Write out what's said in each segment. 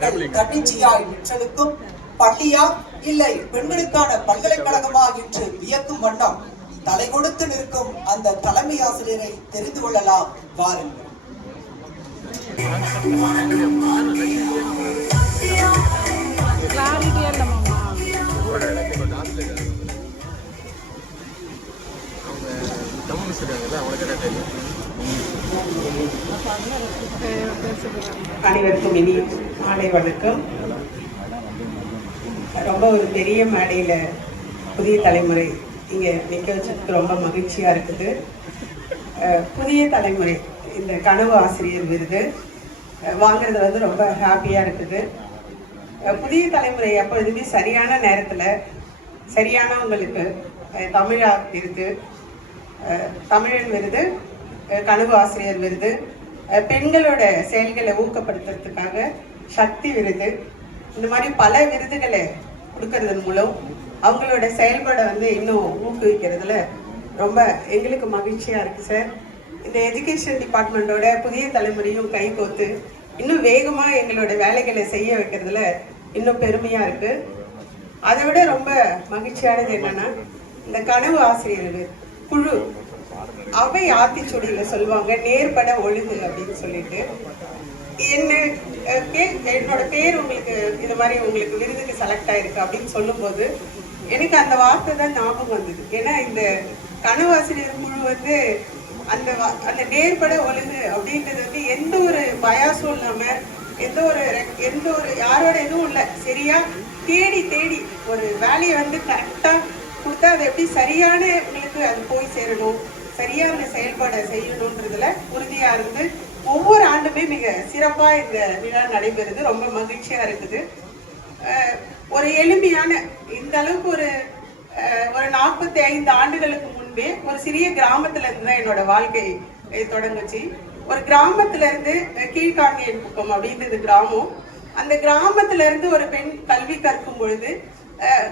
மக்கள் தன்னிச்சையாய் நிற்றலுக்கும் பள்ளியா இல்லை பெண்களுக்கான பல்கலைக்கழகமா என்று வியக்கும் வண்ணம் தலை கொடுத்து நிற்கும் அந்த தலைமை ஆசிரியரை தெரிந்து கொள்ளலாம் வாருங்கள். அனைவருக்கும் இனி மாலை வணக்கம். ரொம்ப ஒரு பெரிய மேடையில புதிய தலைமுறை இங்க நிக்க வச்சதுக்கு ரொம்ப மகிழ்ச்சியா இருக்குது. புதிய தலைமுறை இந்த கனவு ஆசிரியர் விருது வாங்குறது வந்து ரொம்ப ஹாப்பியா இருக்குது. புதிய தலைமுறை எப்பொழுதுமே சரியான நேரத்துல சரியானவங்களுக்கு தமிழா இருக்கு, தமிழன் விருது, கனவு ஆசிரியர் விருது, பெண்களோட செயல்களை ஊக்கப்படுத்துறதுக்காக சக்தி விருது, இந்த மாதிரி பல விருதுகளை கொடுக்கறதன் மூலம் அவங்களோட செயல்பாடை வந்து இன்னும் ஊக்குவிக்கிறதுல ரொம்ப எங்களுக்கு மகிழ்ச்சியா இருக்கு சார். இந்த எஜுகேஷன் டிபார்ட்மெண்ட்டோட புதிய தலைமுறையும் கை கோத்து இன்னும் வேகமா எங்களோட வேலைகளை செய்ய வைக்கிறதுல இன்னும் பெருமையா இருக்கு. அதை விட ரொம்ப மகிழ்ச்சியானது என்னன்னா, இந்த கனவு ஆசிரியர் குழு அவை ஆத்திச்சூடியில சொல்லுவாங்க நேர்பட ஒழுங்கு அப்படின்னு சொல்லிட்டு, என்னோட பேர் உங்களுக்கு இந்த மாதிரி உங்களுக்கு விருதுக்கு செலக்ட் ஆயிருக்கு அப்படின்னு சொல்லும்போது எனக்கு அந்த வார்த்தை தான் ஞாபகம் வந்தது. ஏன்னா இந்த கனவு ஆசிரியர் குழு வந்து அந்த நேர்பட ஒழுங்கு அப்படின்றது வந்து எந்த ஒரு பயாசும் இல்லாம எந்த ஒரு யாரோட எதுவும் இல்லை, சரியா தேடி தேடி ஒரு வேலையை வந்து கரெக்டா கொடுத்தா அது எப்படி சரியான உங்களுக்கு அது போய் சேரணும், சரியா அந்த செயல்பாடை செய்யணுன்றதுல உறுதியா இருந்து ஒவ்வொரு ஆண்டுமே மிக சிறப்பா இந்த விழா நடைபெறுது. ரொம்ப மகிழ்ச்சியா இருக்குது. ஒரு எளிமையான இந்த அளவுக்கு ஒரு 45 ஆண்டுகளுக்கு முன்பே ஒரு சிறிய கிராமத்துல இருந்து தான் என்னோட வாழ்க்கை தொடங்குச்சு. ஒரு கிராமத்துல இருந்து கீழ்காங்கேயன் குப்பம் அப்படின்றது கிராமம். அந்த கிராமத்துல இருந்து ஒரு பெண் கல்வி கற்கும் பொழுது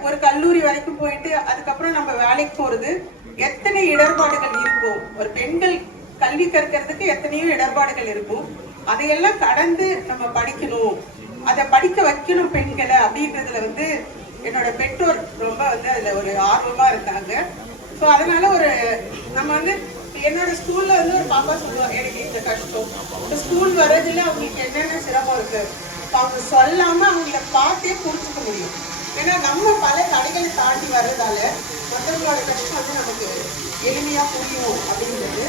ஒரு கல்லூரி வரைக்கும் போயிட்டு அதுக்கப்புறம் நம்ம வேலைக்கு போறது எத்தனை இடர்பாடுகள் இருக்கும், ஒரு பெண்கள் கல்வி கற்கிறதுக்கு எத்தனையோ இடர்பாடுகள் இருக்கும், அதையெல்லாம் கடந்து நம்ம படிக்கணும், அதை படிக்க வைக்கணும் பெண்களை அப்படின்றதுல வந்து என்னோட பெற்றோர் ரொம்ப வந்து அதுல ஒரு ஆர்வமா இருக்காங்க. ஸோ அதனால நம்ம வந்து என்னோட ஸ்கூல்ல வந்து ஒரு பாப்பா சொல்லுவாங்க, எனக்கு இந்த கஷ்டம், இந்த ஸ்கூல் வர்றதுல அவங்களுக்கு என்னென்ன சிரமம் இருக்கு அவங்க சொல்லாம அவங்கள பார்த்தே புரிஞ்சுக்க முடியும். ஏன்னா நம்ம பல தடைகளை தாண்டி வர்றதால மற்றவங்களோட கஷ்டம் வந்து நமக்கு எளிமையா புரியும் அப்படின்றது